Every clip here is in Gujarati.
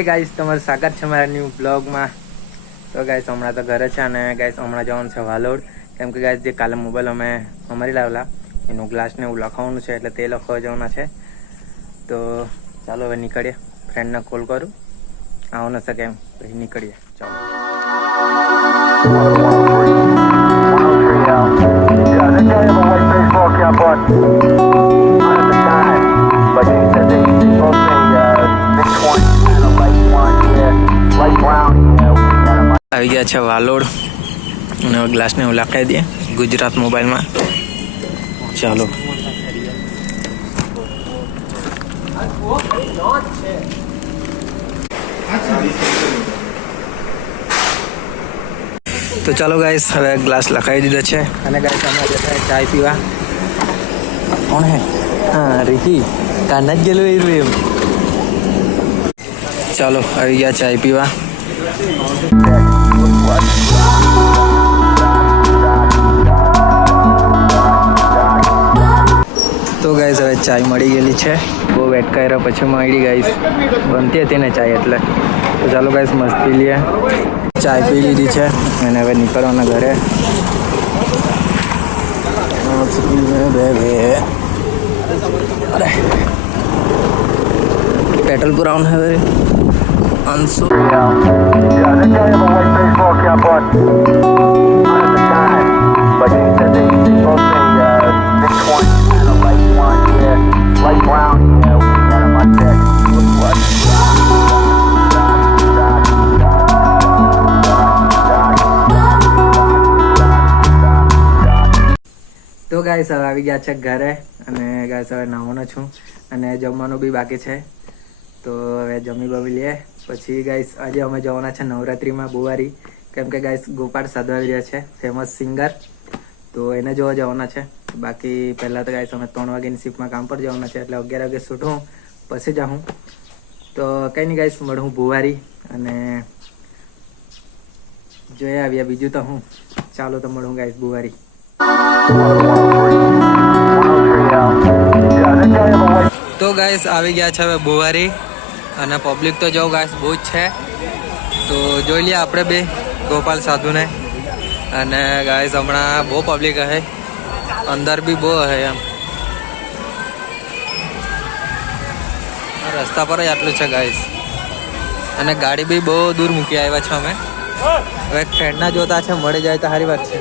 હે ગાઈસ, તમારું સ્વાગત છે મારા ન્યૂ બ્લોગમાં. તો ગાઈસ હમણાં તો ઘરે છે અને ગાઈસ હમણાં જવાનું છે વાલોડ, કેમ કે ગાઈસ જે કાલે મોબાઈલ અમે અમારી લાવેલા એનું ગ્લાસ ને એવું લખાવવાનું છે, એટલે તે લખવા જવાના છે. તો ચાલો હવે નીકળીએ. ફ્રેન્ડને કોલ કરું આવવાનો છે કેમ, પછી નીકળીએ. ચાલો. આવી ગયા છે વાલોડ અને હવે ગ્લાસને એવું લખાવી દઈએ ગુજરાત મોબાઈલમાં. ચાલો. તો ચાલો ગાઈસ, હવે ગ્લાસ લખાવી દીધો છે અને ગાઈસ અમે જતા ચાય પીવા. કોણ હે? હા, રિકી કાના જ ગયેલું એ એમ. ચાલો આવી ગયા ચાય પીવા. તો ગાઈસ હવે ચાય મળી ગયેલી છે. બહુ વેટ કર્યા પછી મળી ગાઈસ. બનતી હતી ને ચાય એટલે. તો ચાલો ગાઈસ મસ્ત પી લઈએ. ચાય પી લીધી છે અને હવે નીકળવાના ઘરે. અરે પેટ્રોલ પુરાવાનું હવે અંશુ. તો ગાઈસ હવે આવી ગયા છે ઘરે અને ગાઈસ હવે નાવાનો છું અને જમવાનું બી બાકી છે. તો હવે જમી બમી લઈએ. પછી ગાઈસ આજે અમે જવાના છે નવરાત્રિમાં બુવારી, કેમ કે ગાઈસ ગોપાલ સાધવા રહ્યા છે, ફેમસ સિંગર. તો એને જોવા જવાના છે. બાકી પહેલાં તો ગાઈસ અમે 3 વાગ્યાની શિફ્ટમાં કામ પર જવાના છે, એટલે 11 વાગે છૂટું પછી જાઉં. તો કંઈ નહીં ગાઈસ, મળું બુવારી અને જોઈ આવ્યા. બીજું તો હું ચાલો તો મળું ગાઈસ બુવારી. તો ગાઈસ આવી ગયા છે હવે બુવારી અને પબ્લિક તો જો ગાઈસ બહુ જ છે. તો જોઈ લઈએ આપણે બે ગોપાલ સાધુને. અને ગાઈસ હમણાં બહુ પબ્લિક હશે, અંદર બી બહુ હશે એમ. રસ્તા પર જ આટલું છે ગાઈસ. અને ગાડી બી બહુ દૂર મૂકી આવ્યા છે અમે. હવે ફ્રેન્ડના જોતા છે, મળી જાય તો સારી વાત છે.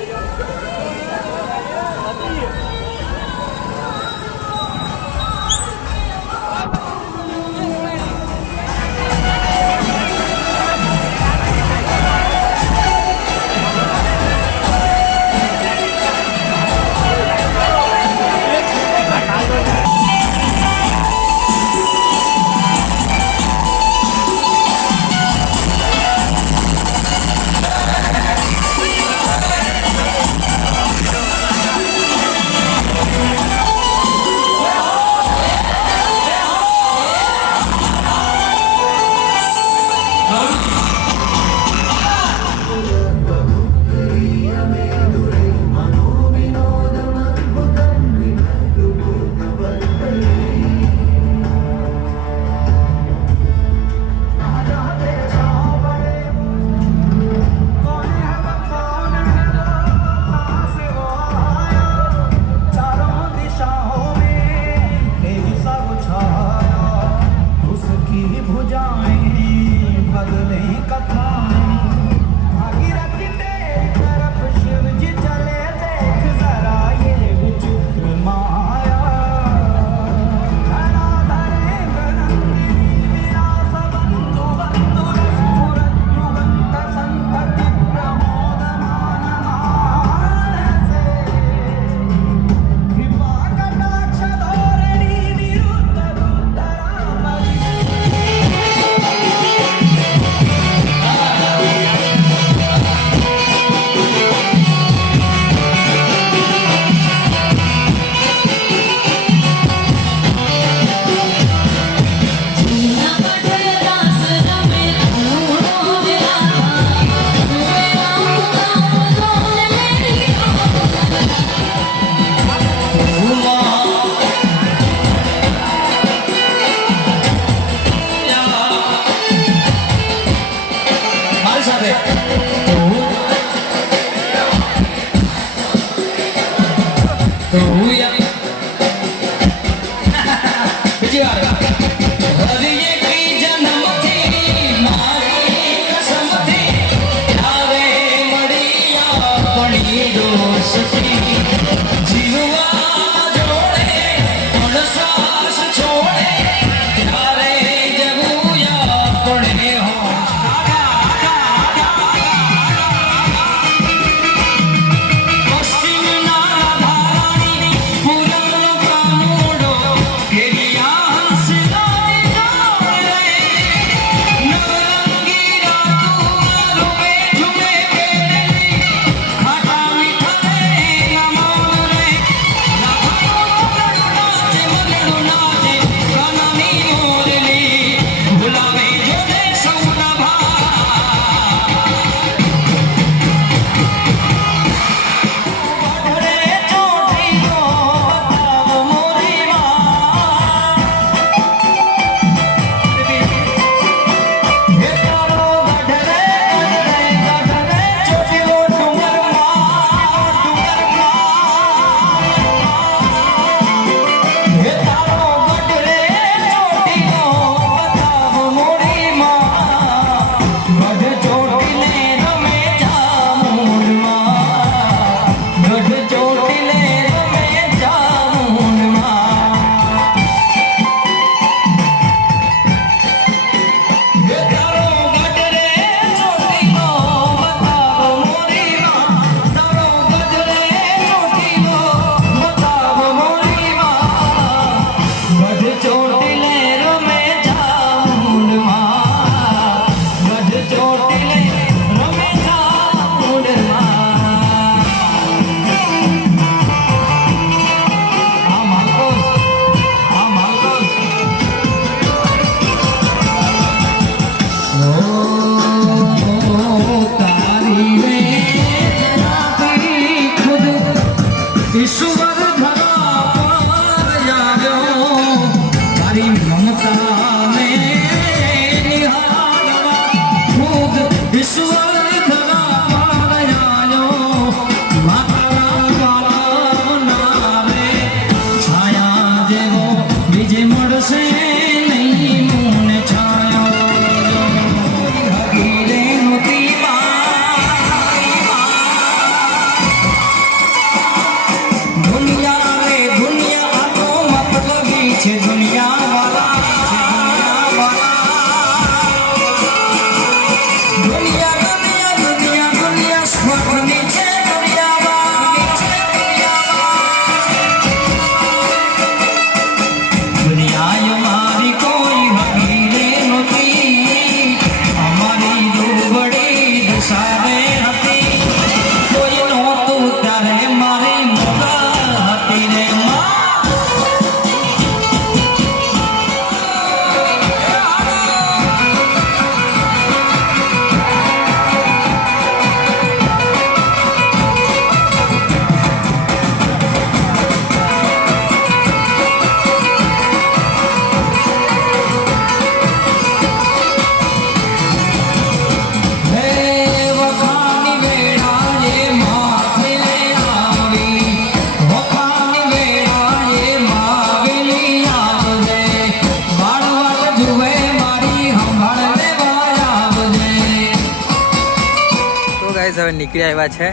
હવે નીકળી આવ્યા છે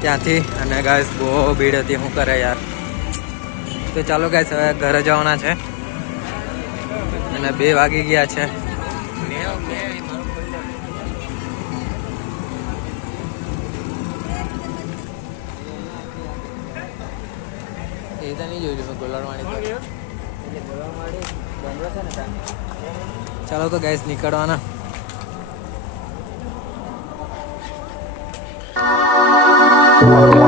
ત્યાંથી અને ગાઈસ બહુ ભીડ હતી શું કરે યાર તો ચાલો ગાઈસ હવે ઘરે જવાના છે અને 2 વાગી ગયા છે એ તો નહીં જોયું ગોલારવાડી ચાલો તો ગાઈસ નીકળવાના Thank you.